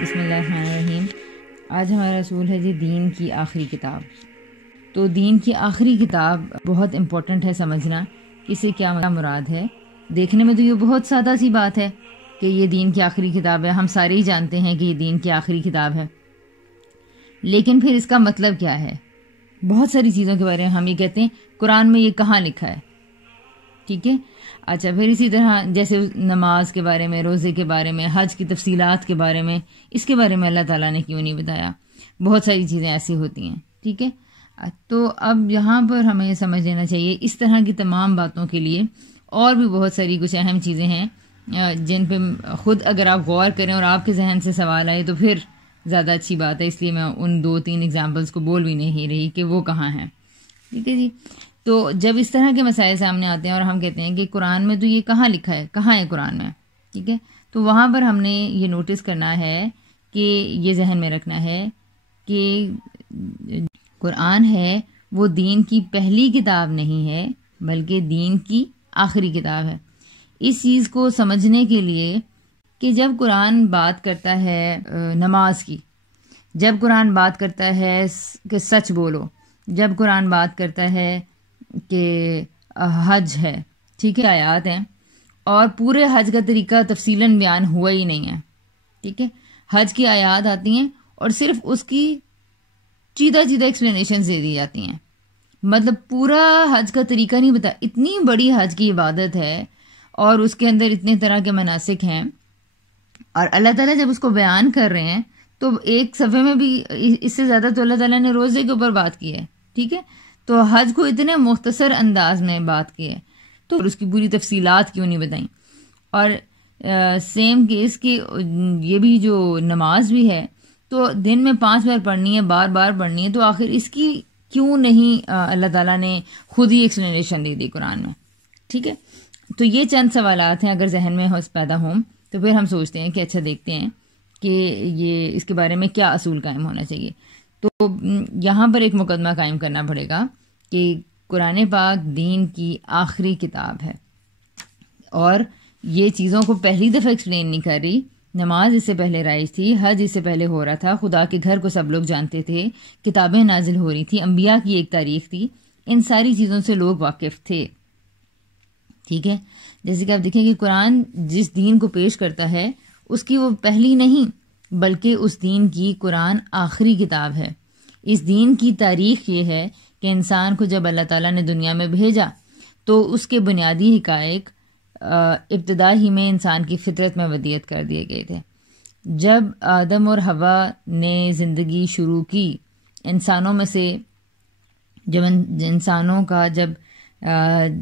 بسم اللہ الرحمن الرحیم۔ آج ہمارا رسول ہے جی دین کی آخری کتاب۔ تو دین کی آخری کتاب بہت امپورٹنٹ ہے سمجھنا کہ اسے کیا مراد ہے۔ دیکھنے میں تو یہ بہت سادہ سی بات ہے کہ یہ دین کی آخری کتاب ہے، ہم سارے ہی جانتے ہیں کہ یہ دین کی آخری کتاب ہے، لیکن پھر اس کا مطلب کیا ہے؟ بہت ساری چیزوں کے بارے میں ہم یہ کہتے ہیں قرآن میں یہ کہاں لکھا ہے، ٹھیک ہے۔ اچھا، پھر اسی طرح جیسے نماز کے بارے میں، روزے کے بارے میں، حج کی تفصیلات کے بارے میں، اس کے بارے میں اللہ تعالیٰ نے کیوں نہیں بتایا؟ بہت ساری چیزیں ایسی ہوتی ہیں، ٹھیک ہے۔ تو اب یہاں پر ہمیں سمجھ لینا چاہیے اس طرح کی تمام باتوں کے لیے اور بھی بہت ساری کچھ اہم چیزیں ہیں جن پہ خود اگر آپ غور کریں اور آپ کے ذہن سے سوال آئے تو پھر زیادہ اچھی بات ہے، اس لیے میں ان 2-3 ایگزامپلس کو بول بھی نہیں رہی کہ وہ کہاں ہیں، ٹھیک ہے جی۔ تو جب اس طرح کے مسائل سامنے آتے ہیں اور ہم کہتے ہیں کہ قرآن میں تو یہ کہاں لکھا ہے، کہاں ہے قرآن میں، ٹھیک ہے، تو وہاں پر ہم نے یہ نوٹس کرنا ہے کہ یہ ذہن میں رکھنا ہے کہ قرآن ہے وہ دین کی پہلی کتاب نہیں ہے بلکہ دین کی آخری کتاب ہے۔ اس چیز کو سمجھنے کے لیے کہ جب قرآن بات کرتا ہے نماز کی، جب قرآن بات کرتا ہے کہ سچ بولو، جب قرآن بات کرتا ہے کہ حج ہے، ٹھیک ہے، آیات ہیں اور پورے حج کا طریقہ تفصیلاً بیان ہوا ہی نہیں ہے، ٹھیک ہے۔ حج کی آیات آتی ہیں اور صرف اس کی چیدہ ایکسپلینیشن دے دی جاتی ہیں، مطلب پورا حج کا طریقہ نہیں بتا۔ اتنی بڑی حج کی عبادت ہے اور اس کے اندر اتنے طرح کے مناسک ہیں، اور اللہ تعالیٰ جب اس کو بیان کر رہے ہیں تو ایک صفحے میں بھی اس سے زیادہ تو اللہ تعالیٰ نے روزے کے اوپر بات کی ہے، ٹھیک ہے۔ تو حج کو اتنے مختصر انداز میں بات کی ہے تو اس کی پوری تفصیلات کیوں نہیں بتائیں؟ اور سیم کیس کہ یہ بھی جو نماز بھی ہے تو دن میں 5 بار پڑھنی ہے، بار بار پڑھنی ہے، تو آخر اس کی کیوں نہیں اللہ تعالیٰ نے خود ہی ایکسپلینیشن دے دی قرآن میں، ٹھیک ہے۔ تو یہ چند سوالات ہیں، اگر ذہن میں پیدا ہوں تو پھر ہم سوچتے ہیں کہ اچھا دیکھتے ہیں کہ یہ اس کے بارے میں کیا اصول قائم ہونا چاہیے۔ تو یہاں پر ایک مقدمہ قائم کرنا پڑے گا کہ قرآن پاک دین کی آخری کتاب ہے اور یہ چیزوں کو پہلی دفعہ ایکسپلین نہیں کر رہی۔ نماز اس سے پہلے رائج تھی، حج اس سے پہلے ہو رہا تھا، خدا کے گھر کو سب لوگ جانتے تھے، کتابیں نازل ہو رہی تھی، انبیاء کی ایک تاریخ تھی، ان ساری چیزوں سے لوگ واقف تھے، ٹھیک ہے۔ جیسے کہ آپ دیکھیں کہ قرآن جس دین کو پیش کرتا ہے اس کی وہ پہلی نہیں بلکہ اس دین کی قرآن آخری کتاب ہے۔ اس دین کی تاریخ یہ ہے کہ انسان کو جب اللہ تعالیٰ نے دنیا میں بھیجا تو اس کے بنیادی حقائق ابتدا ہی میں انسان کی فطرت میں ودیت کر دیے گئے تھے۔ جب آدم اور حوا نے زندگی شروع کی، انسانوں میں سے جب انسانوں کا جب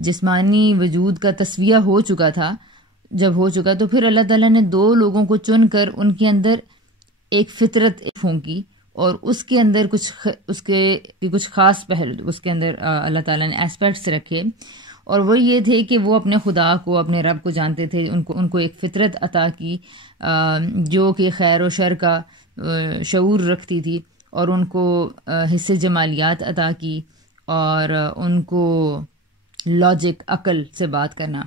جسمانی وجود کا تسویہ ہو چکا تھا، تو پھر اللہ تعالیٰ نے 2 لوگوں کو چن کر ان کے اندر ایک فطرت پھونکی اور اس کے اندر کچھ خاص پہلو اس کے اندر اللہ تعالیٰ نے ایسپیکٹس رکھے، اور وہ یہ تھے کہ وہ اپنے خدا کو، اپنے رب کو جانتے تھے، ان کو ایک فطرت عطا کی جو کہ خیر و شر کا شعور رکھتی تھی، اور ان کو حصے جمالیات عطا کی، اور ان کو لاجک، عقل سے بات کرنا۔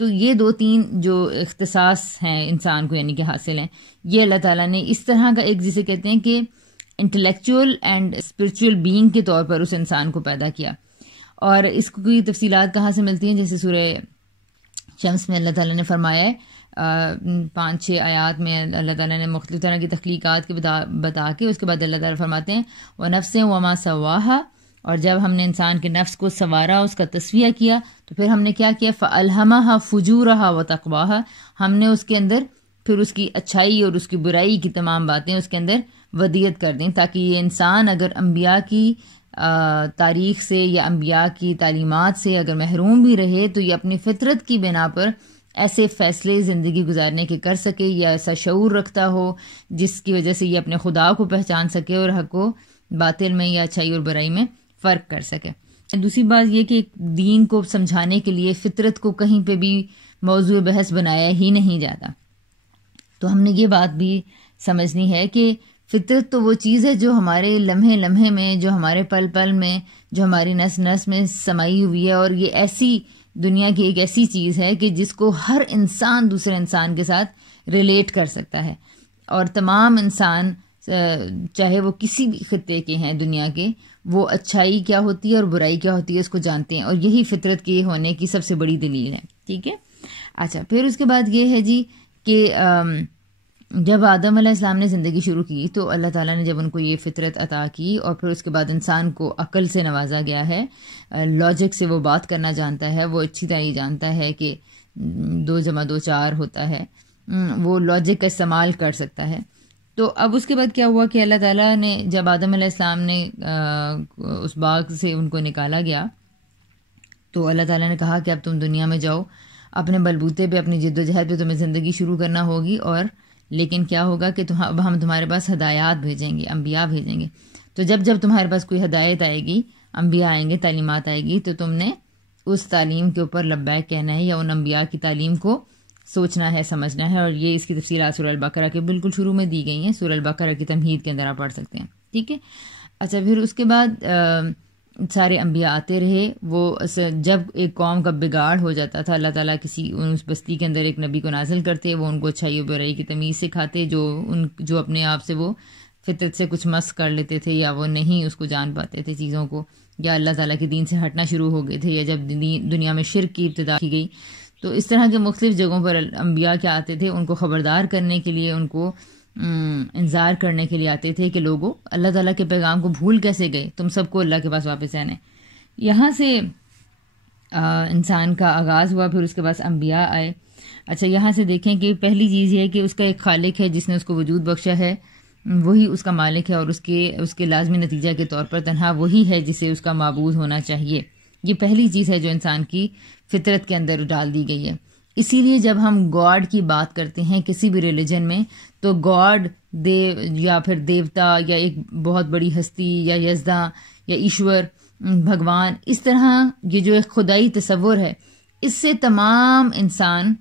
تو یہ 2-3 جو اختصاص ہیں انسان کو یعنی کہ حاصل ہیں، یہ اللہ تعالیٰ نے اس طرح کا ایک جسے کہتے ہیں کہ انٹلیکچوئل اینڈ اسپرچل بینگ کے طور پر اس انسان کو پیدا کیا۔ اور اس کی تفصیلات کہاں سے ملتی ہیں؟ جیسے سورہ شمس میں اللہ تعالیٰ نے فرمایا ہے 5-6 آیات میں اللہ تعالیٰ نے مختلف طرح کی تخلیقات کے بتا کے اس کے بعد اللہ تعالیٰ فرماتے ہیں وَنَفْسٍ وَمَا سَوَّاهَا، اور جب ہم نے انسان کے نفس کو سنوارا، اس کا تسویہ کیا، تو پھر ہم نے کیا کیا؟ فَأَلْهَمَهَا فُجُورَهَا وَتَقْوَاهَا، ہم نے اس کے اندر پھر اس کی اچھائی اور اس کی برائی کی تمام باتیں اس کے اندر ودیت کر دیں، تاکہ یہ انسان اگر انبیاء کی تاریخ سے یا انبیاء کی تعلیمات سے اگر محروم بھی رہے تو یہ اپنی فطرت کی بنا پر ایسے فیصلے زندگی گزارنے کے کر سکے، یا ایسا شعور رکھتا ہو جس کی وجہ سے یہ اپنے خدا کو پہچان سکے اور حق و باطل میں یا اچھائی اور برائی میں فرق کر سکے۔ دوسری بات یہ کہ دین کو سمجھانے کے لیے فطرت کو کہیں پہ بھی موضوع بحث بنایا ہی نہیں جاتا۔ تو ہم نے یہ بات بھی سمجھنی ہے کہ فطرت تو وہ چیز ہے جو ہمارے لمحے لمحے میں، جو ہمارے پل پل میں، جو ہماری نس نس میں سمائی ہوئی ہے، اور یہ ایسی دنیا کی ایک ایسی چیز ہے کہ جس کو ہر انسان دوسرے انسان کے ساتھ ریلیٹ کر سکتا ہے۔ اور تمام انسان چاہے وہ کسی بھی خطے کے ہیں دنیا کے، وہ اچھائی کیا ہوتی ہے اور برائی کیا ہوتی ہے اس کو جانتے ہیں، اور یہی فطرت کے ہونے کی سب سے بڑی دلیل ہے. ٹھیک ہے. اچھا، پھر اس کے بعد یہ ہے جی کہ جب آدم علیہ السلام نے زندگی شروع کی تو اللہ تعالیٰ نے جب ان کو یہ فطرت عطا کی، اور پھر اس کے بعد انسان کو عقل سے نوازا گیا ہے، لاجک سے وہ بات کرنا جانتا ہے، وہ اچھی طرح یہ جانتا ہے کہ 2+2=4 ہوتا ہے، وہ لاجک کا استعمال کر سکتا ہے. تو اب اس کے بعد کیا ہوا کہ اللہ تعالیٰ نے جب آدم علیہ السلام نے اس باغ سے ان کو نکالا گیا تو اللہ تعالیٰ نے کہا کہ اب تم دنیا میں جاؤ، اپنے بلبوتے پہ، اپنی جد و جہد پہ تمہیں زندگی شروع کرنا ہوگی، اور لیکن کیا ہوگا کہ اب ہم تمہارے پاس ہدایات بھیجیں گے، انبیاء بھیجیں گے. تو جب تمہارے پاس کوئی ہدایت آئے گی، انبیاء آئیں گے، تعلیمات آئے گی، تو تم نے اس تعلیم کے اوپر لبیک کہنا ہے، یا ان انبیاء کی تعلیم کو سوچنا ہے، سمجھنا ہے. اور یہ اس کی تفصیلات سورہ البقرہ کے بالکل شروع میں دی گئی ہیں، سورہ البقرہ کی تمہید کے اندر آپ پڑھ سکتے ہیں. ٹھیک ہے. اچھا، پھر اس کے بعد سارے انبیاء آتے رہے. وہ جب ایک قوم کا بگاڑ ہو جاتا تھا، اللہ تعالیٰ کسی اس بستی کے اندر ایک نبی کو نازل کرتے، وہ ان کو اچھائی و برائی کی تمیز سکھاتے، جو اپنے آپ سے وہ فطرت سے کچھ مس کر لیتے تھے، یا وہ نہیں اس کو جان پاتے تھے چیزوں کو، یا اللہ تعالیٰ کے دین سے ہٹنا شروع ہو گئے تھے، یا جب دنیا میں شرک کی ابتدا کی گئی. تو اس طرح کے مختلف جگہوں پر انبیاء کیا آتے تھے، ان کو خبردار کرنے کے لیے، ان کو انذار کرنے کے لیے آتے تھے کہ لوگوں، اللہ تعالیٰ کے پیغام کو بھول کیسے گئے، تم سب کو اللہ کے پاس واپس آنا ہے. یہاں سے انسان کا آغاز ہوا، پھر اس کے بعد انبیاء آئے. اچھا، یہاں سے دیکھیں کہ پہلی چیز یہ ہے کہ اس کا ایک خالق ہے جس نے اس کو وجود بخشا ہے، وہی اس کا مالک ہے، اور اس کے لازمی نتیجہ کے طور پر تنہا وہی ہے جسے اس کا معبود ہونا چاہیے. یہ پہلی چیز ہے جو انسان کی فطرت کے اندر ڈال دی گئی ہے. اسی لیے جب ہم گاڈ کی بات کرتے ہیں کسی بھی ریلیجن میں، تو گاڈ یا پھر دیوتا، یا ایک بہت بڑی ہستی، یا یزداں، یا ایشور، بھگوان، اس طرح یہ جو ایک خدائی تصور ہے، اس سے تمام انسان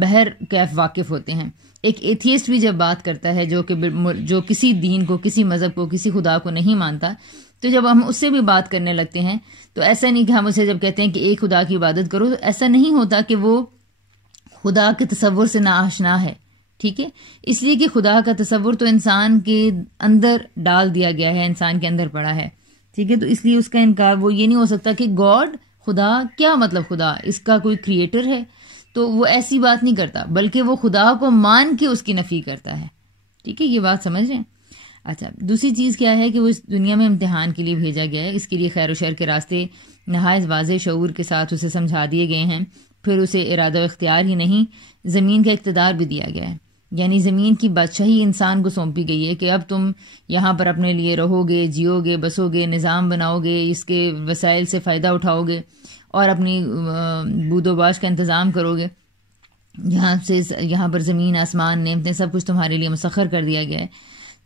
بہر کیف واقف ہوتے ہیں. ایک ایتھیسٹ بھی جب بات کرتا ہے، جو کسی دین کو، کسی مذہب کو، کسی خدا کو نہیں مانتا، تو جب ہم اس سے بھی بات کرنے لگتے ہیں تو ایسا نہیں کہ ہم اسے جب کہتے ہیں کہ ایک خدا کی عبادت کرو، تو ایسا نہیں ہوتا کہ وہ خدا کے تصور سے ناآشنا ہے. ٹھیک ہے. اس لیے کہ خدا کا تصور تو انسان کے اندر ڈال دیا گیا ہے، انسان کے اندر پڑا ہے. ٹھیک ہے. تو اس لیے اس کا انکار، وہ یہ نہیں ہو سکتا کہ گاڈ، خدا، کیا مطلب خدا، اس کا کوئی کریٹر ہے، تو وہ ایسی بات نہیں کرتا، بلکہ وہ خدا کو مان کے اس کی نفی کرتا ہے. ٹھیک ہے. یہ بات سمجھ رہے ہیں. اچھا، دوسری چیز کیا ہے کہ وہ اس دنیا میں امتحان کے لیے بھیجا گیا ہے. اس کے لیے خیر و شر کے راستے نہایت واضح شعور کے ساتھ اسے سمجھا دیے گئے ہیں. پھر اسے ارادہ و اختیار ہی نہیں، زمین کا اقتدار بھی دیا گیا ہے. یعنی زمین کی بادشاہی انسان کو سونپی گئی ہے کہ اب تم یہاں پر اپنے لیے رہو گے، جیو گے، بسو گے، نظام بناؤ گے، اس کے وسائل سے فائدہ اٹھاؤ گے، اور اپنی بود و باش کا انتظام کرو گے. یہاں پر زمین، آسمان، نعمتیں، سب کچھ تمہارے لیے مسخر کر دیا گیا ہے.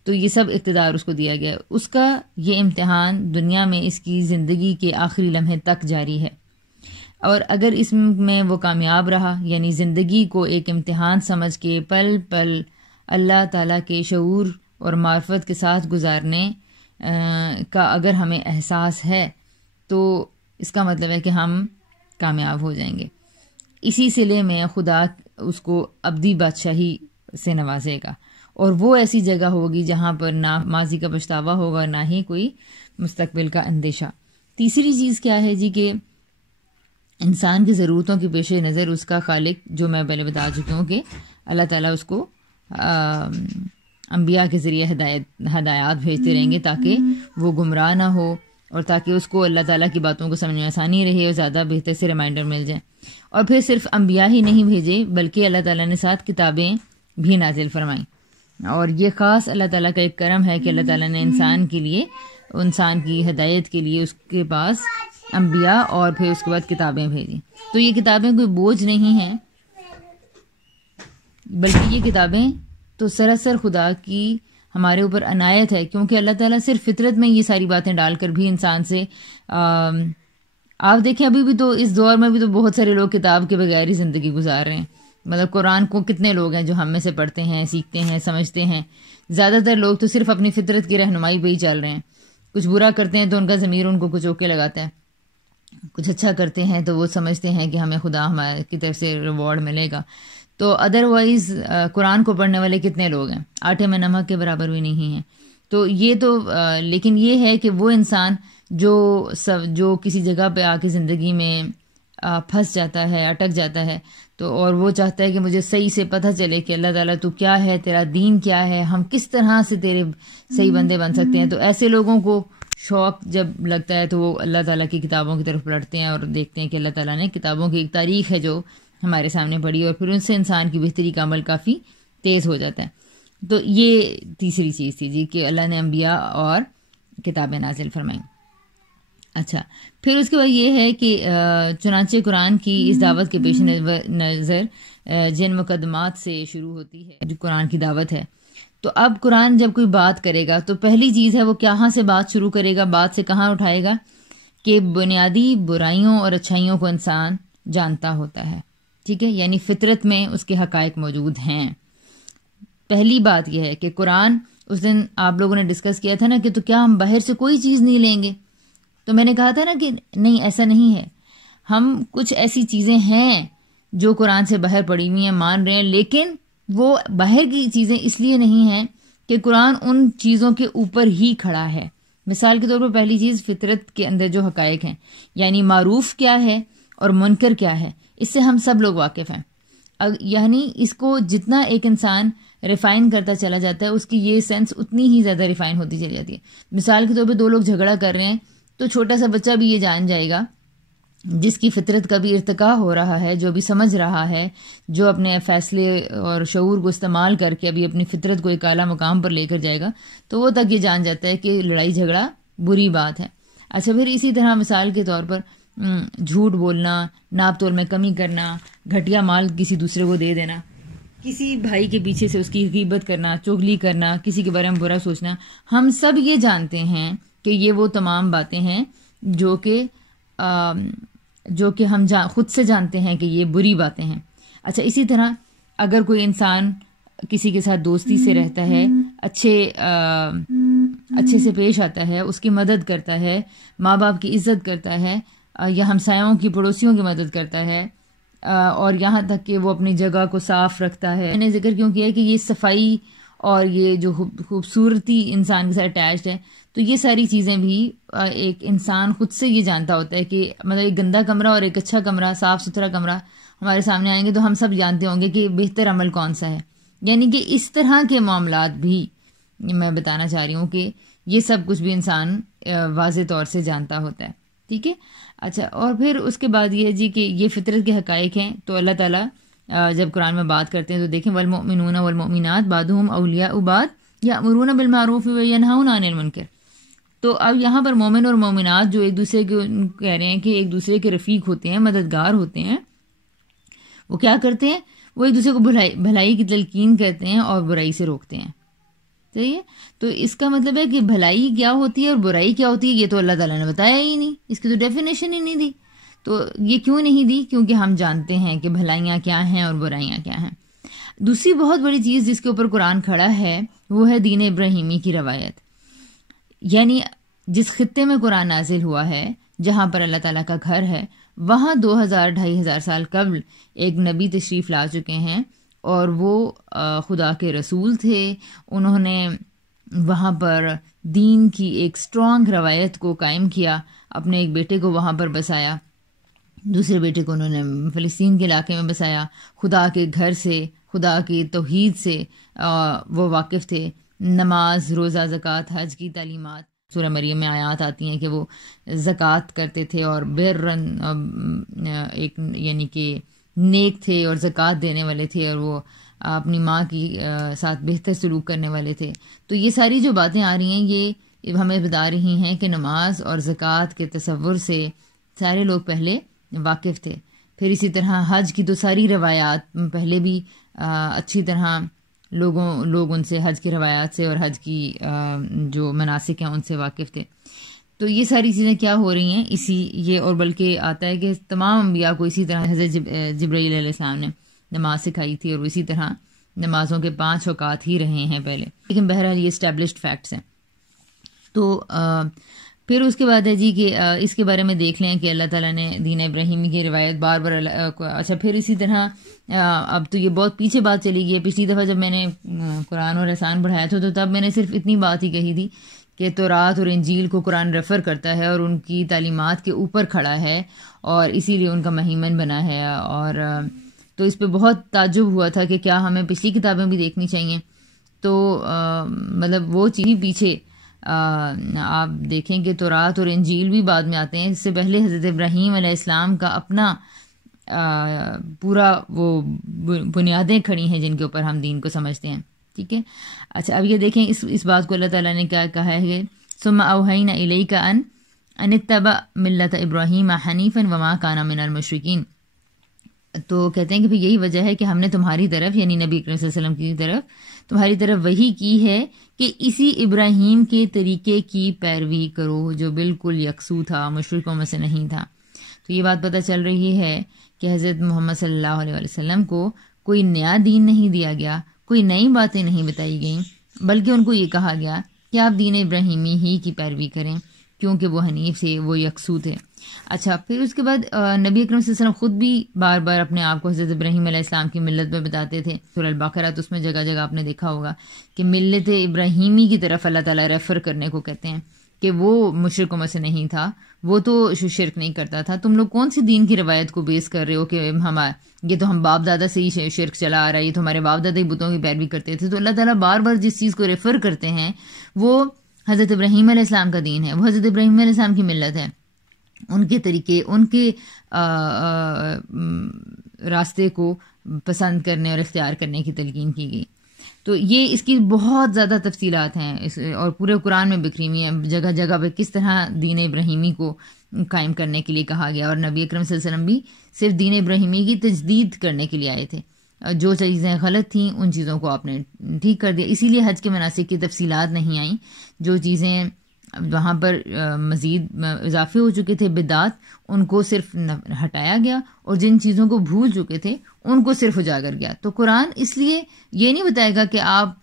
تو یہ سب اقتدار اس کو دیا گیا ہے. اس کا یہ امتحان دنیا میں اس کی زندگی کے آخری لمحے تک جاری ہے. اور اگر اس میں وہ کامیاب رہا، یعنی زندگی کو ایک امتحان سمجھ کے پل پل اللہ تعالیٰ کے شعور اور معرفت کے ساتھ گزارنے کا اگر ہمیں احساس ہے، تو اس کا مطلب ہے کہ ہم کامیاب ہو جائیں گے. اسی صلے میں خدا اس کو ابدی بادشاہی سے نوازے گا، اور وہ ایسی جگہ ہوگی جہاں پر نہ ماضی کا پچھتاوا ہوگا، نہ ہی کوئی مستقبل کا اندیشہ. تیسری چیز کیا ہے جی کہ انسان کی ضرورتوں کے پیش نظر اس کا خالق، جو میں پہلے بتا چکی ہوں کہ اللہ تعالیٰ اس کو انبیاء کے ذریعے ہدایات بھیجتے رہیں گے تاکہ وہ گمراہ نہ ہو، اور تاکہ اس کو اللہ تعالیٰ کی باتوں کو سمجھنے میں آسانی رہے اور زیادہ بہتر سے ریمائنڈر مل جائیں. اور پھر صرف انبیاء ہی نہیں بھیجے، بلکہ اللہ تعالیٰ نے ساتھ کتابیں بھی نازل فرمائیں. اور یہ خاص اللہ تعالیٰ کا ایک کرم ہے کہ اللہ تعالیٰ نے انسان کے لیے، انسان کی ہدایت کے لیے اس کے پاس انبیاء اور پھر اس کے بعد کتابیں بھیجی. تو یہ کتابیں کوئی بوجھ نہیں ہیں، بلکہ یہ کتابیں تو سراسر خدا کی ہمارے اوپر عنایت ہے، کیونکہ اللہ تعالیٰ صرف فطرت میں یہ ساری باتیں ڈال کر بھی انسان سے آپ دیکھیں ابھی بھی تو اس دور میں بھی تو بہت سارے لوگ کتاب کے بغیر ہی زندگی گزار رہے ہیں. مطلب قرآن کو کتنے لوگ ہیں جو ہم میں سے پڑھتے ہیں، سیکھتے ہیں، سمجھتے ہیں. زیادہ تر لوگ تو صرف اپنی فطرت کی رہنمائی پہ ہی چل رہے ہیں. کچھ برا کرتے ہیں تو ان کا ضمیر ان کو کچھ اوکے لگاتا ہے، کچھ اچھا کرتے ہیں تو وہ سمجھتے ہیں کہ ہمیں خدا ہمارے کی طرف سے ریوارڈ ملے گا. تو ادروائز قرآن کو پڑھنے والے کتنے لوگ ہیں؟ آٹے میں نمک کے برابر بھی نہیں ہیں. تو یہ تو لیکن یہ ہے کہ وہ انسان جو کسی جگہ پہ آ کے زندگی میں پھنس جاتا ہے، اٹک جاتا ہے، تو اور وہ چاہتا ہے کہ مجھے صحیح سے پتہ چلے کہ اللہ تعالیٰ تو کیا ہے، تیرا دین کیا ہے، ہم کس طرح سے تیرے صحیح بندے بن سکتے ہیں. تو ایسے لوگوں کو شوق جب لگتا ہے تو وہ اللہ تعالیٰ کی کتابوں کی طرف پلٹتے ہیں اور دیکھتے ہیں کہ اللہ تعالیٰ نے کتابوں کی ایک تاریخ ہے جو ہمارے سامنے پڑھی، اور پھر ان سے انسان کی بہتری کا عمل کافی تیز ہو جاتا ہے. تو یہ تیسری چیز تھی جی کہ اللہ نے انبیاء اور کتابیں نازل فرمائیں. اچھا، پھر اس کے بعد یہ ہے کہ چنانچہ قرآن کی اس دعوت کے پیش نظر جن مقدمات سے شروع ہوتی ہے جو قرآن کی دعوت ہے، تو اب قرآن جب کوئی بات کرے گا تو پہلی چیز ہے وہ کہاں سے بات شروع کرے گا، بات سے کہاں اٹھائے گا کہ بنیادی برائیوں اور اچھائیوں کو انسان جانتا ہوتا ہے. ٹھیک ہے، یعنی فطرت میں اس کے حقائق موجود ہیں. پہلی بات یہ ہے کہ قرآن، اس دن آپ لوگوں نے ڈسکس کیا تھا نا کہ تو کیا ہم باہر سے کوئی چیز نہیں لیں گے؟ تو میں نے کہا تھا نا کہ نہیں، ایسا نہیں ہے. ہم کچھ ایسی چیزیں ہیں جو قرآن سے باہر پڑی ہوئی ہیں، مان رہے ہیں، لیکن وہ باہر کی چیزیں اس لیے نہیں ہیں کہ قرآن ان چیزوں کے اوپر ہی کھڑا ہے. مثال کے طور پر پہلی چیز فطرت کے اندر جو حقائق ہیں، یعنی معروف کیا ہے اور منکر کیا ہے، اس سے ہم سب لوگ واقف ہیں. یعنی اس کو جتنا ایک انسان ریفائن کرتا چلا جاتا ہے اس کی یہ سینس اتنی ہی زیادہ ریفائن ہوتی چلی جاتی ہے. مثال کے طور پہ دو لوگ جھگڑا کر رہے ہیں تو چھوٹا سا بچہ بھی یہ جان جائے گا، جس کی فطرت کا بھی ارتقاء ہو رہا ہے، جو بھی سمجھ رہا ہے، جو اپنے فیصلے اور شعور کو استعمال کر کے ابھی اپنی فطرت کو ایک اعلیٰ مقام پر لے کر جائے گا، تو وہ تک یہ جان جاتا ہے کہ لڑائی جھگڑا بری بات ہے. اچھا، پھر اسی طرح مثال کے طور پر جھوٹ بولنا، ناپ تول میں کمی کرنا، گھٹیا مال کسی دوسرے کو دے دینا، کسی بھائی کے پیچھے سے اس کی غیبت کرنا، چغلی کرنا، کسی کے بارے میں برا سوچنا، ہم سب یہ جانتے ہیں کہ یہ وہ تمام باتیں ہیں جو کہ ہم خود سے جانتے ہیں کہ یہ بری باتیں ہیں. اچھا، اسی طرح اگر کوئی انسان کسی کے ساتھ دوستی سے رہتا ہے، اچھے سے پیش آتا ہے، اس کی مدد کرتا ہے، ماں باپ کی عزت کرتا ہے، یا ہمسایوں کی، پڑوسیوں کی مدد کرتا ہے، اور یہاں تک کہ وہ اپنی جگہ کو صاف رکھتا ہے. میں نے ذکر کیوں کیا ہے کہ یہ صفائی اور یہ جو خوبصورتی انسان کے ساتھ اٹیچڈ ہے، تو یہ ساری چیزیں بھی ایک انسان خود سے یہ جانتا ہوتا ہے کہ مطلب ایک گندا کمرہ اور ایک اچھا کمرہ، صاف ستھرا کمرہ ہمارے سامنے آئیں گے تو ہم سب جانتے ہوں گے کہ بہتر عمل کون سا ہے. یعنی کہ اس طرح کے معاملات بھی میں بتانا چاہ رہی ہوں کہ یہ سب کچھ بھی انسان واضح طور سے جانتا ہوتا ہے. ٹھیک ہے. اچھا، اور پھر اس کے بعد یہ ہے جی کہ یہ فطرت کے حقائق ہیں. تو اللہ تعالیٰ جب قرآن میں بات کرتے ہیں تو دیکھیں والمؤمنون والمؤمنات بعضهم اولیاء بعض یأمرون بالمعروف وینہون عن المنکر. تو اب یہاں پر مومن اور مومنات جو ایک دوسرے کے کہہ رہے ہیں کہ ایک دوسرے کے رفیق ہوتے ہیں، مددگار ہوتے ہیں، وہ کیا کرتے ہیں؟ وہ ایک دوسرے کو بھلائی کی تلقین کرتے ہیں اور برائی سے روکتے ہیں. صحیح ہے. تو اس کا مطلب ہے کہ بھلائی کیا ہوتی ہے اور برائی کیا ہوتی ہے یہ تو اللہ تعالیٰ نے بتایا ہی نہیں، اس کی تو ڈیفینیشن ہی نہیں دی. تو یہ کیوں نہیں دی؟ کیونکہ ہم جانتے ہیں کہ بھلائیاں کیا ہیں اور برائیاں کیا ہیں. دوسری بہت بڑی چیز جس کے اوپر قرآن کھڑا ہے وہ ہے دین ابراہیمی کی روایت. یعنی جس خطے میں قرآن نازل ہوا ہے، جہاں پر اللہ تعالیٰ کا گھر ہے، وہاں 2000-2500 سال قبل ایک نبی تشریف لا چکے ہیں اور وہ خدا کے رسول تھے. انہوں نے وہاں پر دین کی ایک اسٹرانگ روایت کو قائم کیا، اپنے ایک بیٹے کو وہاں پر بسایا، دوسرے بیٹے کو انہوں نے فلسطین کے علاقے میں بسایا. خدا کے گھر سے، خدا کی توحید سے وہ واقف تھے. نماز، روزہ، زکوٰۃ، حج کی تعلیمات، سورہ مریم میں آیات آتی ہیں کہ وہ زکوٰۃ کرتے تھے اور برن ایک یعنی کہ نیک تھے اور زکوٰۃ دینے والے تھے، اور وہ اپنی ماں کی ساتھ بہتر سلوک کرنے والے تھے. تو یہ ساری جو باتیں آ رہی ہیں یہ ہمیں بتا رہی ہیں کہ نماز اور زکوٰۃ کے تصور سے سارے لوگ پہلے واقف تھے. پھر اسی طرح حج کی تو ساری روایات پہلے بھی اچھی طرح لوگ ان سے، حج کی روایات سے اور حج کی جو مناسک ہیں ان سے واقف تھے. تو یہ ساری چیزیں کیا ہو رہی ہیں یہ، اور بلکہ آتا ہے کہ تمام انبیاء کو اسی طرح حضرت جبرائیل علیہ السلام نے نماز سکھائی تھی، اور اسی طرح نمازوں کے 5 اوقات ہی رہے ہیں پہلے. لیکن بہرحال یہ اسٹیبلشڈ فیکٹس ہیں. تو پھر اس کے بعد ہے جی کہ اس کے بارے میں دیکھ لیں کہ اللہ تعالیٰ نے دین ابراہیمی کی روایت بار بار اچھا پھر اسی طرح اب تو یہ بہت پیچھے بات چلی گئی. پچھلی دفعہ جب میں نے قرآن اور احسان پڑھایا تھا تو تب میں نے صرف اتنی بات ہی کہی تھی کہ تورات اور انجیل کو قرآن ریفر کرتا ہے اور ان کی تعلیمات کے اوپر کھڑا ہے اور اسی لیے ان کا مہیمن بنا ہے. اور تو اس پہ بہت تعجب ہوا تھا کہ کیا ہمیں پچھلی کتابیں بھی دیکھنی چاہیے. تو مطلب وہ چیز پیچھے آپ دیکھیں کہ تورات اور انجیل بھی بعد میں آتے ہیں. اس سے پہلے حضرت ابراہیم علیہ السلام کا اپنا پورا وہ بنیادیں کھڑی ہیں جن کے اوپر ہم دین کو سمجھتے ہیں. ٹھیک ہے. اچھا اب یہ دیکھیں اس بات کو اللہ تعالیٰ نے کیا کہا ہے ثم اوحینا الیک ان اتبع ملت ابراہیم حنیفا وما کان من المشرکین. تو کہتے ہیں کہ پھر یہی وجہ ہے کہ ہم نے تمہاری طرف یعنی نبی اکرم صلی اللہ علیہ وسلم کی طرف تمہاری طرف وحی کی ہے کہ اسی ابراہیم کے طریقے کی پیروی کرو جو بالکل یکسو تھا، مشرکوں میں سے نہیں تھا. تو یہ بات پتہ چل رہی ہے کہ حضرت محمد صلی اللہ علیہ وسلم کو کوئی نیا دین نہیں دیا گیا، کوئی نئی باتیں نہیں بتائی گئیں، بلکہ ان کو یہ کہا گیا کہ آپ دین ابراہیمی ہی کی پیروی کریں کیونکہ وہ حنیف تھے، وہ یکسو تھے. اچھا پھر اس کے بعد نبی اکرم صلی اللہ علیہ وسلم خود بھی بار بار اپنے آپ کو حضرت ابراہیم علیہ السلام کی ملت میں بتاتے تھے. سورہ البقرہ تو اس میں جگہ جگہ آپ نے دیکھا ہوگا کہ ملت ابراہیمی کی طرف اللہ تعالیٰ ریفر کرنے کو کہتے ہیں کہ وہ مشرکوں میں سے نہیں تھا، وہ تو شرک نہیں کرتا تھا. تم لوگ کون سی دین کی روایت کو بیس کر رہے ہو کہ یہ تو ہم باپ دادا سے ہی شرک چلا آ رہا ہے، یہ تو ہمارے باپ دادا ہی بتوں کی پیروی کرتے تھے. تو اللہ تعالیٰ بار بار جس چیز کو ریفر کرتے ہیں وہ حضرت ابراہیم علیہ السلام کا دین ہے، وہ حضرت ابراہیم علیہ السلام کی ملت ہے. ان کے طریقے، ان کے راستے کو پسند کرنے اور اختیار کرنے کی تلقین کی گئی. تو یہ اس کی بہت زیادہ تفصیلات ہیں اور پورے قرآن میں بکھری ہوئی ہیں جگہ جگہ پہ کس طرح دین ابراہیمی کو قائم کرنے کے لیے کہا گیا. اور نبی اکرم صلی اللہ علیہ وسلم بھی صرف دین ابراہیمی کی تجدید کرنے کے لیے آئے تھے. جو چیزیں غلط تھیں ان چیزوں کو آپ نے ٹھیک کر دیا. اسی لیے حج کے مناسک کی تفصیلات نہیں آئیں. جو چیزیں وہاں پر مزید اضافے ہو چکے تھے بدعات، ان کو صرف ہٹایا گیا اور جن چیزوں کو بھول چکے تھے ان کو صرف اجاگر گیا. تو قرآن اس لیے یہ نہیں بتائے گا کہ آپ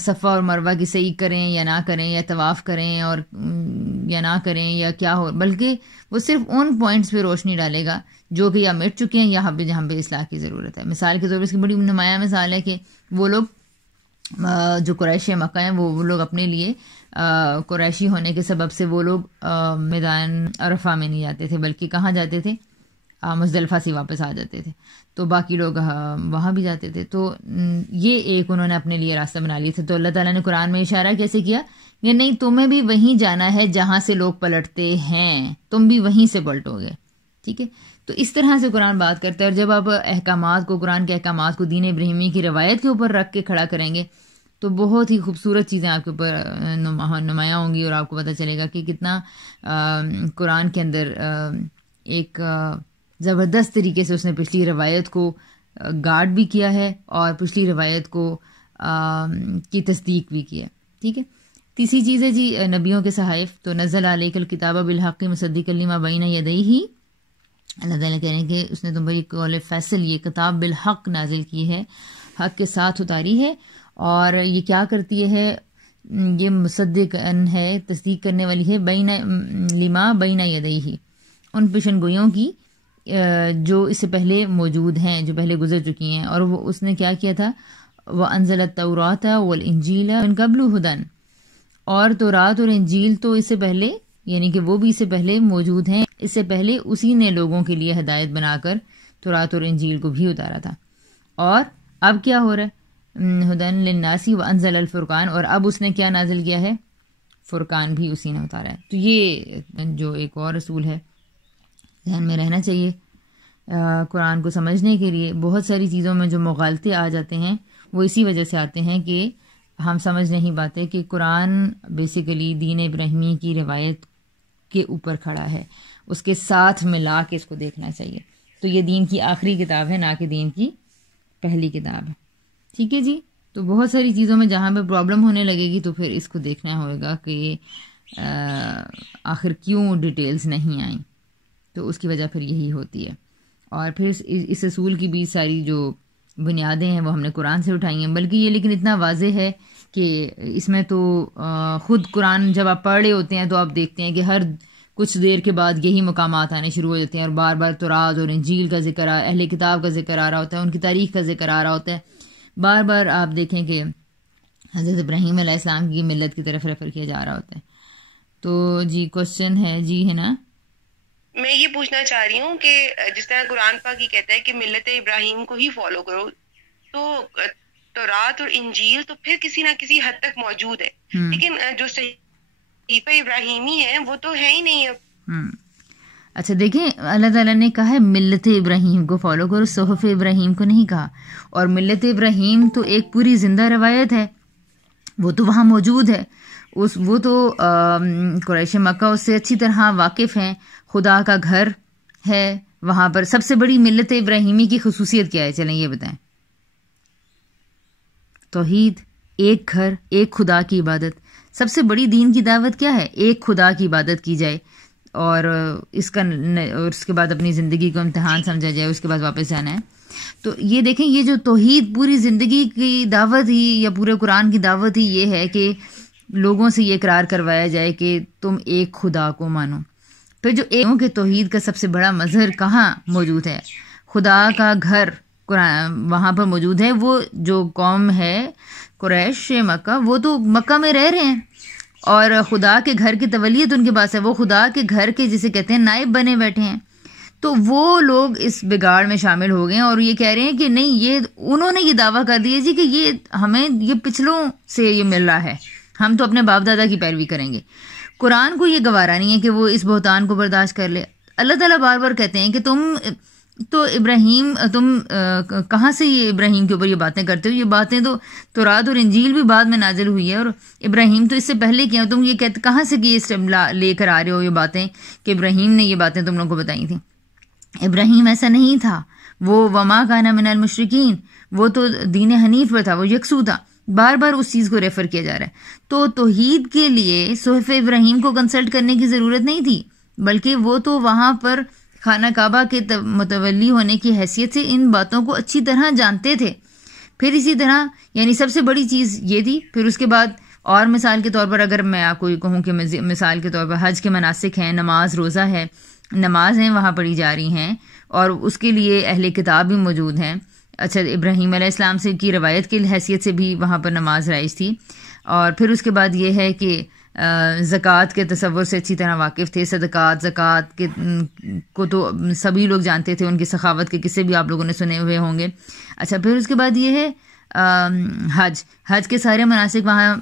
صفا اور مروہ کی صحیح کریں یا نہ کریں، یا طواف کریں اور یا نہ کریں یا کیا ہو، بلکہ وہ صرف ان پوائنٹس پہ روشنی ڈالے گا جو کہ یا مٹ چکے ہیں یہاں پہ جہاں پہ اصلاح کی ضرورت ہے. مثال کے طور پر اس کی بڑی نمایاں مثال ہے کہ وہ لوگ جو قریش مکہ ہیں وہ لوگ اپنے لیے قریشی ہونے کے سبب سے وہ لوگ میدان عرفہ میں نہیں جاتے تھے بلکہ کہاں جاتے تھے، مزدلفہ سے واپس آ جاتے تھے. تو باقی لوگ وہاں بھی جاتے تھے. تو یہ ایک انہوں نے اپنے لیے راستہ بنا لیا تھا. تو اللہ تعالیٰ نے قرآن میں اشارہ کیسے کیا کہ نہیں تمہیں بھی وہیں جانا ہے جہاں سے لوگ پلٹتے ہیں، تم بھی وہیں سے پلٹو گے. ٹھیک ہے. تو اس طرح سے قرآن بات کرتا ہے. اور جب آپ احکامات کو، قرآن کے احکامات کو دین ابراہیمی کی روایت کے اوپر رکھ کے کھڑا کریں گے تو بہت ہی خوبصورت چیزیں آپ کے اوپر نمایاں ہوں گی اور آپ کو پتہ چلے گا کہ کتنا قرآن کے اندر ایک زبردست طریقے سے اس نے پچھلی روایت کو گارڈ بھی کیا ہے اور پچھلی روایت کو کی تصدیق بھی کی ہے. ٹھیک ہے. تیسری چیز ہے جی نبیوں کے صحائف. تو نزل علیک الکتاب بالحق مصدقا لما بین یدیہ، اللہ تعالیٰ کہہ رہے ہیں کہ اس نے تم پر قول فیصل یہ کتاب بالحق نازل کی ہے، حق کے ساتھ اتاری ہے. اور یہ کیا کرتی ہے، یہ مصدقن ہے، تصدیق کرنے والی ہے، بین لما بین یدیہ، ان پیشن گوئیوں کی جو اس سے پہلے موجود ہیں، جو پہلے گزر چکی ہیں. اور وہ اس نے کیا کیا تھا، وَأَنزَلَ التَّوْرَاةَ وَالْإِنْجِيلَ مِن قَبْلُ هُدًى، اور تورات اور انجیل تو اس سے پہلے یعنی کہ وہ بھی اس سے پہلے موجود ہیں. اس سے پہلے اسی نے لوگوں کے لیے ہدایت بنا کر تورات اور انجیل کو بھی اتارا تھا. اور اب کیا ہو رہا ہے، ہدن للناس وانزل الفرقان، اور اب اس نے کیا نازل کیا ہے، فرقان بھی اسی نے اتارا ہے. تو یہ جو ایک اور رسول ہے ذہن میں رہنا چاہیے. قرآن کو سمجھنے کے لیے بہت ساری چیزوں میں جو مغالطے آ جاتے ہیں وہ اسی وجہ سے آتے ہیں کہ ہم سمجھ نہیں پاتے کہ قرآن بیسیکلی دین ابراہیمی کی روایت کے اوپر کھڑا ہے، اس کے ساتھ ملا کے اس کو دیکھنا چاہیے. تو یہ دین کی آخری کتاب ہے، نہ کہ دین کی پہلی کتاب ہے. ٹھیک ہے جی. تو بہت ساری چیزوں میں جہاں پہ پرابلم ہونے لگے گی تو پھر اس کو دیکھنا ہوئے گا کہ آخر کیوں ڈیٹیلز نہیں آئیں. تو اس کی وجہ پھر یہی ہوتی ہے. اور پھر اس اصول کی بھی ساری جو بنیادیں ہیں وہ ہم نے قرآن سے اٹھائی ہیں. بلکہ یہ لیکن اتنا واضح ہے کہ اس میں تو خود قرآن جب آپ پڑھ رہے ہوتے ہیں تو آپ دیکھتے ہیں کہ ہر کچھ دیر کے بعد یہی مقامات آنے شروع ہو جاتے ہیں، اور بار بار تورات اور انجیل کا ذکر اہل کتاب کا ذکر آ رہا ہوتا ہے، ان کی تاریخ کا ذکر آ رہا ہوتا ہے، بار بار آپ دیکھیں کہ حضرت ابراہیم علیہ السلام کی ملت کی طرف ریفر کیا جا رہا ہوتا ہے۔ تو جی کوشچن ہے، جی ہے نا، میں یہ پوچھنا چاہ رہی ہوں کہ جس طرح قرآن پاک یہ کہتا ہے کہ ملت ابراہیم کو ہی فالو کرو، تو تورات اور انجیل تو پھر کسی نہ کسی حد تک موجود ہے، لیکن جو صحیفہ ابراہیمی ہے وہ تو ہے ہی نہیں اب۔ اچھا دیکھیں، اللہ تعالیٰ نے کہا ہے ملت ابراہیم کو فالو کرو، صحف ابراہیم کو نہیں کہا، اور ملت ابراہیم تو ایک پوری زندہ روایت ہے، وہ تو وہاں موجود ہے، وہ تو قریش مکہ اس سے اچھی طرح واقف ہیں، خدا کا گھر ہے وہاں پر۔ سب سے بڑی ملت ابراہیمی کی خصوصیت کیا ہے، چلیں یہ بتائیں؟ توحید، ایک گھر، ایک خدا کی عبادت۔ سب سے بڑی دین کی دعوت کیا ہے؟ ایک خدا کی عبادت کی جائے، اور اس کے بعد اپنی زندگی کو امتحان سمجھا جائے، اس کے بعد واپس جانا ہے۔ تو یہ دیکھیں، یہ جو توحید پوری زندگی کی دعوت ہی یا پورے قرآن کی دعوت ہی یہ ہے کہ لوگوں سے یہ اقرار کروایا جائے کہ تم ایک خدا کو مانو۔ پھر جو ایک کہ توحید کا سب سے بڑا مظہر کہاں موجود ہے؟ خدا کا گھر وہاں پر موجود ہے۔ وہ جو قوم ہے قریش مکہ، وہ تو مکہ میں رہ رہے ہیں، اور خدا کے گھر کی تولیت ان کے پاس ہے، وہ خدا کے گھر کے جسے کہتے ہیں نائب بنے بیٹھے ہیں۔ تو وہ لوگ اس بگاڑ میں شامل ہو گئے اور یہ کہہ رہے ہیں کہ نہیں، انہوں نے یہ دعویٰ کر دیا جی کہ یہ پچھلوں سے یہ مل رہا ہے، ہم تو اپنے باپ دادا کی پیروی کریں گے۔ قرآن کو یہ گوارا نہیں ہے کہ وہ اس بہتان کو برداشت کر لے۔ اللہ تعالیٰ بار بار کہتے ہیں کہ تم کہاں سے یہ ابراہیم کے اوپر یہ باتیں کرتے ہو؟ یہ باتیں تو تورات اور انجیل بھی بعد میں نازل ہوئی ہے، اور ابراہیم تو اس سے پہلے کیا، تم یہ کہتے کہاں سے یہ اسٹیپ لے کر آ رہے ہو یہ باتیں کہ ابراہیم نے یہ باتیں تم لوگوں کو بتائی تھیں؟ ابراہیم ایسا نہیں تھا، وہ وما کان من المشرکین، وہ تو دین حنیف پر تھا، وہ یکسو تھا۔ بار بار اس چیز کو ریفر کیا جا رہا ہے۔ تو توحید کے لیے صحف ابراہیم کو کنسلٹ کرنے کی ضرورت نہیں تھی، بلکہ وہ تو وہاں پر خانہ کعبہ کے متولی ہونے کی حیثیت سے ان باتوں کو اچھی طرح جانتے تھے۔ پھر اسی طرح یعنی سب سے بڑی چیز یہ تھی۔ پھر اس کے بعد اور مثال کے طور پر اگر میں آپ کو یہ کہوں کہ مثال کے طور پر حج کے مناسک ہیں، نماز روزہ ہے، نمازیں وہاں پڑھی جا رہی ہیں، اور اس کے لیے اہل کتاب بھی موجود ہیں۔ اچھا، ابراہیم علیہ السلام سے کی روایت کی حیثیت سے بھی وہاں پر نماز رائج تھی۔ اور پھر اس کے بعد یہ ہے کہ زکوٰۃ کے تصور سے اچھی طرح واقف تھے، صدقات زکوٰۃ کو تو سبھی لوگ جانتے تھے، ان کی سخاوت کے قصے بھی آپ لوگوں نے سنے ہوئے ہوں گے۔ اچھا، پھر اس کے بعد یہ ہے حج کے سارے مناسک وہاں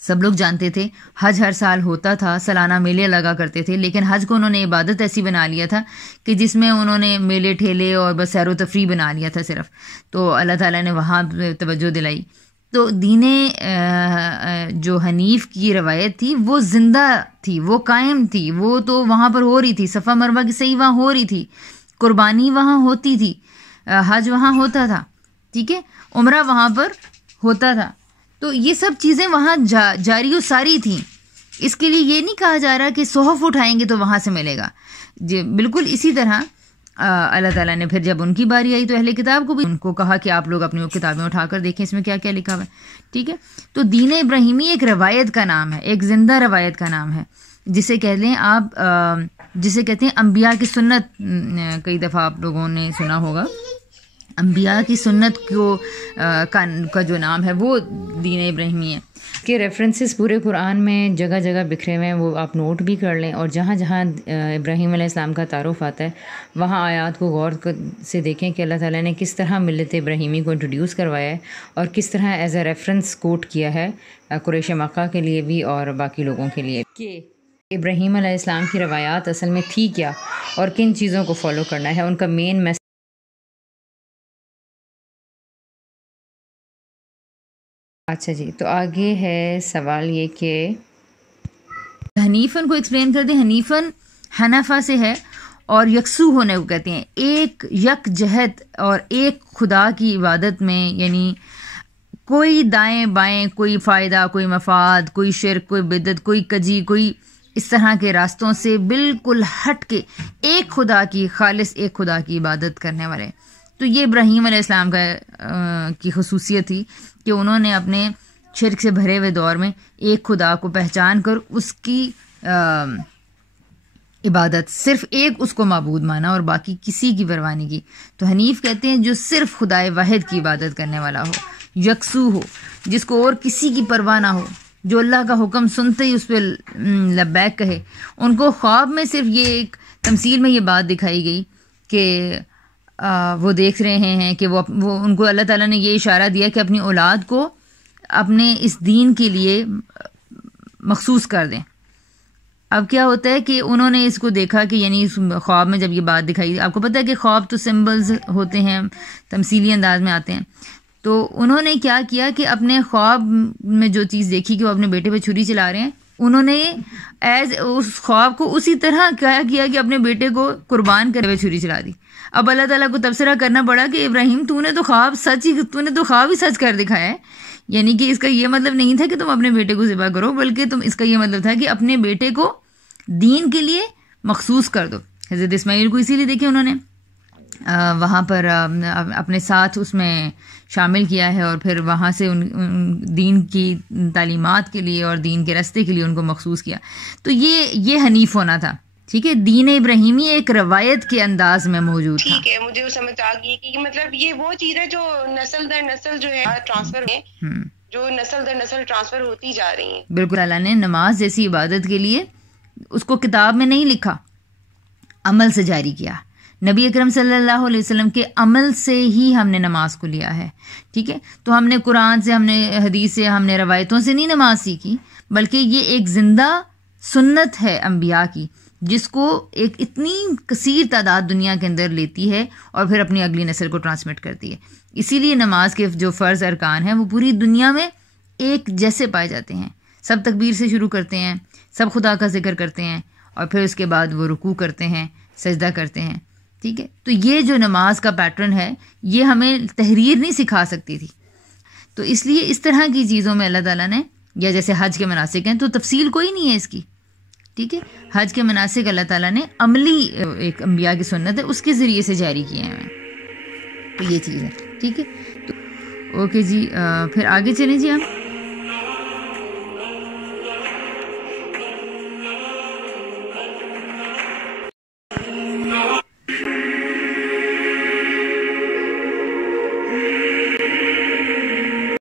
سب لوگ جانتے تھے۔ حج ہر سال ہوتا تھا، سالانہ میلے لگا کرتے تھے، لیکن حج کو انہوں نے عبادت ایسی بنا لیا تھا کہ جس میں انہوں نے میلے ٹھیلے اور بس سیر و تفریح بنا لیا تھا صرف۔ تو اللہ تعالیٰ نے وہاں توجہ دلائی۔ تو دین جو حنیف کی روایت تھی وہ زندہ تھی، وہ قائم تھی، وہ تو وہاں پر ہو رہی تھی، صفا مروہ کی صحیح وہاں ہو رہی تھی، قربانی وہاں ہوتی تھی، حج وہاں ہوتا تھا، ٹھیک ہے، عمرہ وہاں پر ہوتا تھا۔ تو یہ سب چیزیں وہاں جاری و ساری تھیں۔ اس کے لیے یہ نہیں کہا جا رہا کہ صحف اٹھائیں گے تو وہاں سے ملے گا۔ جی بالکل اسی طرح اللہ تعالیٰ نے پھر جب ان کی باری آئی تو اہل کتاب کو بھی ان کو کہا کہ آپ لوگ اپنی وہ کتابیں اٹھا کر دیکھیں اس میں کیا کیا لکھا ہوا ہے، ٹھیک ہے۔ تو دین ابراہیمی ایک روایت کا نام ہے، ایک زندہ روایت کا نام ہے، جسے کہہ لیں آپ، جسے کہتے ہیں انبیاء کی سنت۔ کئی دفعہ آپ لوگوں نے سنا ہوگا انبیاء کی سنت کا جو نام ہے وہ دین ابراہیمی ہے۔ کہ ریفرنسز پورے قرآن میں جگہ جگہ بکھرے ہوئے ہیں، وہ آپ نوٹ بھی کر لیں، اور جہاں جہاں ابراہیم علیہ السلام کا تعارف آتا ہے وہاں آیات کو غور سے دیکھیں کہ اللہ تعالیٰ نے کس طرح ملت ابراہیمی کو انٹروڈیوس کروایا ہے، اور کس طرح ایز اے ریفرنس کوٹ کیا ہے قریش مکہ کے لیے بھی اور باقی لوگوں کے لیے، کہ ابراہیم علیہ السلام کی روایات اصل میں تھی کیا اور کن چیزوں کو فالو کرنا ہے، ان کا مین میسج۔ اچھا جی، تو آگے ہے سوال یہ کہ حنیفن کو ایکسپلین کر دیں۔ حنیفن حنفا سے ہے اور یکسو ہونے کو کہتے ہیں، ایک یک جہت اور ایک خدا کی عبادت میں، یعنی کوئی دائیں بائیں، کوئی فائدہ، کوئی مفاد، کوئی شرک، کوئی بدعت، کوئی کجی، کوئی اس طرح کے راستوں سے بالکل ہٹ کے ایک خدا کی، خالص ایک خدا کی عبادت کرنے والے۔ تو یہ ابراہیم علیہ السلام کی خصوصیت تھی کہ انہوں نے اپنے شرک سے بھرے ہوئے دور میں ایک خدا کو پہچان کر اس کی عبادت، صرف ایک اس کو معبود مانا اور باقی کسی کی پرواہ نہیں کی. تو حنیف کہتے ہیں جو صرف خدائے واحد کی عبادت کرنے والا ہو، یکسو ہو، جس کو اور کسی کی پرواہ نہ ہو، جو اللہ کا حکم سنتے ہی اس پہ لبیک کہے. ان کو خواب میں صرف یہ ایک تمثیل میں یہ بات دکھائی گئی کہ وہ دیکھ رہے ہیں کہ وہ ان کو اللہ تعالیٰ نے یہ اشارہ دیا کہ اپنی اولاد کو اپنے اس دین کے لیے مخصوص کر دیں. اب کیا ہوتا ہے کہ انہوں نے اس کو دیکھا کہ یعنی اس خواب میں جب یہ بات دکھائی، آپ کو پتہ ہے کہ خواب تو سمبلز ہوتے ہیں، تمثیلی انداز میں آتے ہیں. تو انہوں نے کیا کیا کہ اپنے خواب میں جو چیز دیکھی کہ وہ اپنے بیٹے پہ چھری چلا رہے ہیں، انہوں نے ایز اس خواب کو اسی طرح کیا کہ اپنے بیٹے کو قربان کرے ہوئے چھری چلا دی. اب اللہ تعالیٰ کو تبصرہ کرنا پڑا کہ ابراہیم تو نے تو خواب ہی سچ کر دکھایا ہے. یعنی کہ اس کا یہ مطلب نہیں تھا کہ تم اپنے بیٹے کو ذبح کرو، بلکہ اس کا یہ مطلب تھا کہ اپنے بیٹے کو دین کے لیے مخصوص کر دو. حضرت اسماعیل کو اسی لیے دیکھیں انہوں نے وہاں پر اپنے ساتھ اس میں شامل کیا ہے، اور پھر وہاں سے دین کی تعلیمات کے لیے اور دین کے راستے کے لیے ان کو مخصوص کیا. تو یہ حنیف ہونا تھا. ٹھیک ہے، دین ابراہیمی ایک روایت کے انداز میں موجود تھا. ٹھیک ہے، مجھے سمجھ آ گئی کہ مطلب یہ وہ چیز ہے جو نسل در نسل جو ہے ٹرانسفر ہے، جو نسل در نسل ٹرانسفر ہوتی جا رہی ہیں. بالکل. اللہ نے نماز جیسی عبادت کے لیے اس کو کتاب میں نہیں لکھا، عمل سے جاری کیا. نبی اکرم صلی اللہ علیہ وسلم کے عمل سے ہی ہم نے نماز کو لیا ہے. ٹھیک ہے، تو ہم نے قرآن سے، ہم نے حدیث سے، ہم نے روایتوں سے نہیں نماز سیکھی، بلکہ یہ ایک زندہ سنت ہے انبیاء کی، جس کو ایک اتنی کثیر تعداد دنیا کے اندر لیتی ہے اور پھر اپنی اگلی نسل کو ٹرانسمٹ کرتی ہے. اسی لیے نماز کے جو فرض ارکان ہیں وہ پوری دنیا میں ایک جیسے پائے جاتے ہیں. سب تکبیر سے شروع کرتے ہیں، سب خدا کا ذکر کرتے ہیں، اور پھر اس کے بعد وہ رکوع کرتے ہیں، سجدہ کرتے ہیں. ٹھیک ہے، تو یہ جو نماز کا پیٹرن ہے یہ ہمیں تحریر نہیں سکھا سکتی تھی. تو اس لیے اس طرح کی چیزوں میں اللہ تعالیٰ نے، یا جیسے حج کے مناسک ہیں تو تفصیل کوئی نہیں ہے اس کی. ٹھیک ہے، حج کے مناسک اللہ تعالیٰ نے عملی ایک انبیاء کی سنت ہے اس کے ذریعے سے جاری کیے ہیں. تو یہ چیز ہے. ٹھیک ہے، تو اوکے جی، پھر آگے چلیں جی ہم.